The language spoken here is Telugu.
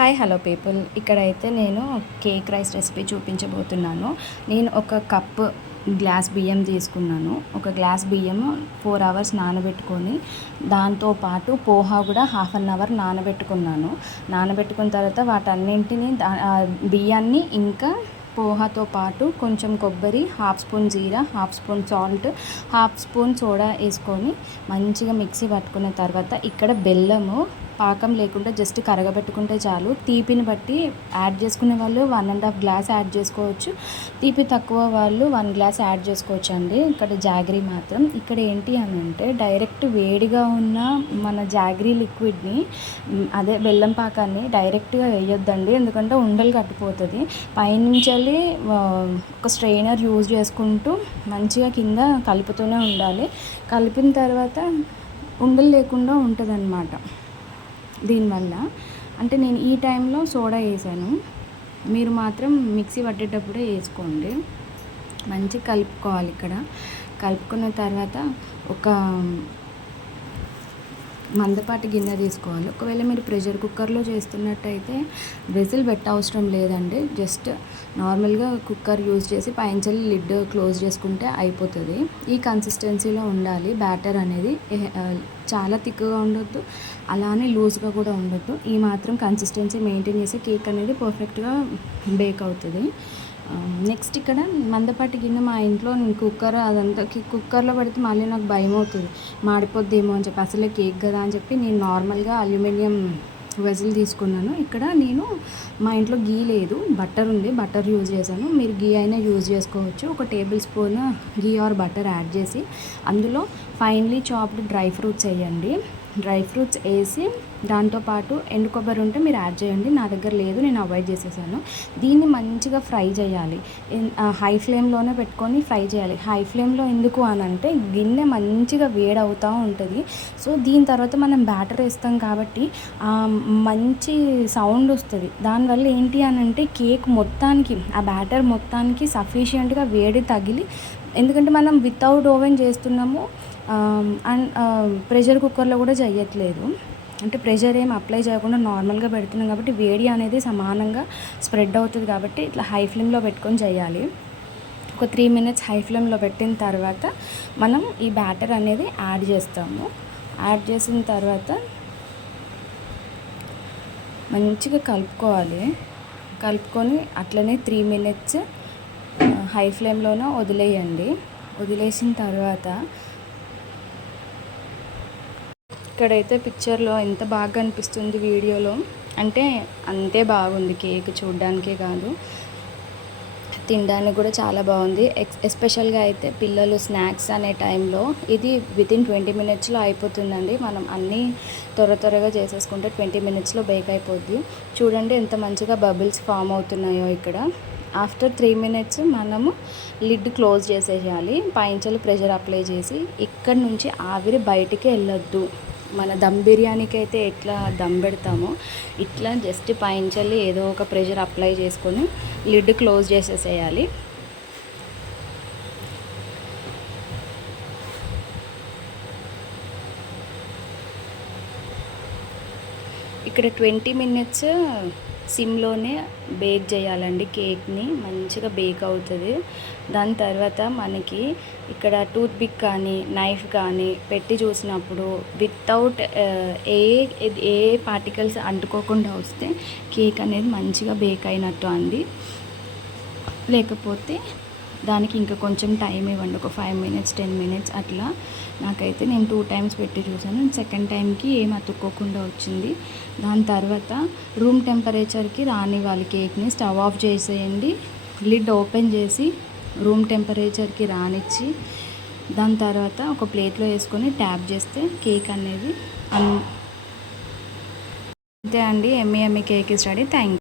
హాయ్ హలో పీపుల్, ఇక్కడైతే నేను కేక్ రైస్ రెసిపీ చూపించబోతున్నాను. నేను ఒక కప్పు గ్లాస్ బియ్యం తీసుకున్నాను. ఒక గ్లాస్ బియ్యం 4 అవర్స్ నానబెట్టుకొని దాంతోపాటు పోహా కూడా హాఫ్ అన్ అవర్ నానబెట్టుకున్నాను. నానబెట్టుకున్న తర్వాత వాటన్నింటినీ బియ్యాన్ని ఇంకా పోహాతో పాటు కొంచెం కొబ్బరి, హాఫ్ స్పూన్ జీరా, half spoon salt, half spoon soda వేసుకొని మంచిగా మిక్సీ పట్టుకున్న తర్వాత ఇక్కడ బెల్లము పాకం లేకుండా జస్ట్ కరగబెట్టుకుంటే చాలు. తీపిని బట్టి యాడ్ చేసుకునే వాళ్ళు 1.5 గ్లాస్ యాడ్ చేసుకోవచ్చు. తీపి తక్కువ వాళ్ళు 1 గ్లాస్ యాడ్ చేసుకోవచ్చు అండి. ఇక్కడ జాగరీ మాత్రం ఇక్కడ ఏంటి అని అంటే డైరెక్ట్ వేడిగా ఉన్న మన జాగరీ లిక్విడ్ని అదే బెల్లం పాకాన్ని డైరెక్ట్గా వేయొద్దండి, ఎందుకంటే ఉండలు కట్టిపోతుంది. పైనుంచి ఒక స్ట్రెయినర్ యూజ్ చేసుకుంటూ మంచిగా కింద కలుపుతూనే ఉండాలి. కలిపిన తర్వాత ఉండలు లేకుండా ఉంటుంది అన్నమాట. దీనివల్ల అంటే నేను ఈ టైంలో సోడా వేసాను, మీరు మాత్రం మిక్సీ పట్టేటప్పుడే వేసుకోండి. మంచిగా కలుపుకోవాలి. ఇక్కడ కలుపుకున్న తర్వాత ఒక మందపాటి గిన్నె తీసుకోవాలి. ఒకవేళ మీరు ప్రెషర్ కుక్కర్లో చేస్తున్నట్టయితే విజిల్ అవసరం లేదండి, జస్ట్ నార్మల్గా కుక్కర్ యూజ్ చేసి పైంచల్లి లిడ్ క్లోజ్ చేసుకుంటే అయిపోతుంది. ఈ కన్సిస్టెన్సీలో ఉండాలి బ్యాటర్ అనేది. చాలా థిక్గా ఉండొద్దు, అలానే లూజ్గా కూడా ఉండొద్దు. ఈ మాత్రం కన్సిస్టెన్సీ మెయింటైన్ చేస్తే కేక్ అనేది పర్ఫెక్ట్గా బేక్ అవుతుంది. నెక్స్ట్ ఇక్కడ మందపాటి గిన్నె మా ఇంట్లో నేను కుక్కర్ అదంతా కుక్కర్లో పెడితే మళ్ళీ నాకు భయం అవుతుంది, మాడిపోద్దేమో అని చెప్పి. అసలే కేక్ కదా అని చెప్పి నేను నార్మల్గా అల్యూమినియం వెజిల్ తీసుకున్నాను. ఇక్కడ నేను మా ఇంట్లో గీ లేదు, బటర్ ఉంది, బటర్ యూజ్ చేశాను. మీరు గీ అయినా యూజ్ చేసుకోవచ్చు. ఒక table spoon ghee are butter add చేసి అందులో ఫైన్లీ చాప్డ్ డ్రై ఫ్రూట్స్ వేయండి. డ్రై ఫ్రూట్స్ వేసి దాంతోపాటు ఎండు కొబ్బరి ఉంటే మీరు యాడ్ చేయండి. నా దగ్గర లేదు, నేను అవాయిడ్ చేసేసాను. దీన్ని మంచిగా ఫ్రై చేయాలి. హై ఫ్లేమ్లోనే పెట్టుకొని ఫ్రై చేయాలి. హై ఫ్లేమ్లో ఎందుకు అని అంటే గిన్నె మంచిగా వేడవుతూ ఉంటుంది. సో దీని తర్వాత మనం బ్యాటర్ వేస్తాం కాబట్టి మంచి సౌండ్ వస్తుంది. దానివల్ల ఏంటి అని అంటే కేక్ మొత్తానికి ఆ బ్యాటర్ మొత్తానికి సఫిషియెంట్గా వేడి తగిలి, ఎందుకంటే మనం వితౌట్ ఓవెన్ చేస్తున్నాము అండ్ ప్రెషర్ కుక్కర్లో కూడా చేయట్లేదు. అంటే ప్రెషర్ ఏం అప్లై చేయకుండా నార్మల్గా పెడుతున్నాం కాబట్టి వేడి అనేది సమానంగా స్ప్రెడ్ అవుతుంది. కాబట్టి ఇట్లా హై ఫ్లేమ్లో పెట్టుకొని చేయాలి. ఒక 3 మినిట్స్ హై ఫ్లేమ్లో పెట్టిన తర్వాత మనం ఈ బ్యాటర్ అనేది యాడ్ చేస్తాము. యాడ్ చేసిన తర్వాత మంచిగా కలుపుకోవాలి. కలుపుకొని అట్లనే 3 మినిట్స్ హై ఫ్లేమ్లోనే వదిలేయండి. వదిలేసిన తర్వాత ఇక్కడైతే పిక్చర్లో ఎంత బాగా అనిపిస్తుంది వీడియోలో అంటే అంతే బాగుంది. కేక్ చూడడానికే కాదు, తినడానికి కూడా చాలా బాగుంది. ఎస్పెషల్గా అయితే పిల్లలు స్నాక్స్ అనే టైంలో ఇది వితిన్ 20 మినిట్స్లో అయిపోతుందండి. మనం అన్నీ త్వరగా చేసేసుకుంటే 20 మినిట్స్లో బేక్ అయిపోద్ది. చూడండి ఎంత మంచిగా బబుల్స్ ఫామ్ అవుతున్నాయో ఇక్కడ. ఆఫ్టర్ 3 మినిట్స్ మనము లిడ్ క్లోజ్ చేసేయాలి. పైంచలు ప్రెషర్ అప్లై చేసి ఇక్కడ నుంచి ఆవిరి బయటికి వెళ్ళొద్దు. మన దమ్ బిర్యానీకి అయితే ఎట్లా దమ్ పెడతామో ఇట్లా జస్ట్ పైంచల్లి ఏదో ఒక ప్రెషర్ అప్లై చేసుకొని లిడ్ క్లోజ్ చేసేసేయాలి. ఇక్కడ 20 మినిట్స్ సిమ్లోనే బేక్ చేయాలండి. కేక్ని మంచిగా బేక్ అవుతుంది. దాని తర్వాత మనకి ఇక్కడ టూత్ పిక్ కానీ నైఫ్ కానీ పెట్టి చూసినప్పుడు వితౌట్ ఏ పార్టికల్స్ అంటుకోకుండా వస్తే కేక్ అనేది మంచిగా బేక్ అయినట్టు అండి. లేకపోతే దానికి ఇంకా కొంచెం టైం ఇవ్వండి, ఒక 5 మినిట్స్ 10 మినిట్స్ అట్లా. నాకైతే నేను 2 టైమ్స్ పెట్టి చూసాను. సెకండ్ టైంకి ఏం అతుక్కోకుండా వచ్చింది. దాని తర్వాత రూమ్ టెంపరేచర్కి రానివ్వాలి కేక్ని. స్టవ్ ఆఫ్ చేసేయండి. లిడ్ ఓపెన్ చేసి రూమ్ టెంపరేచర్కి రానిచ్చి దాని తర్వాత ఒక ప్లేట్లో వేసుకొని ట్యాప్ చేస్తే కేక్ అనేది అంతే అండి. Yummy cake is ready. Thank you.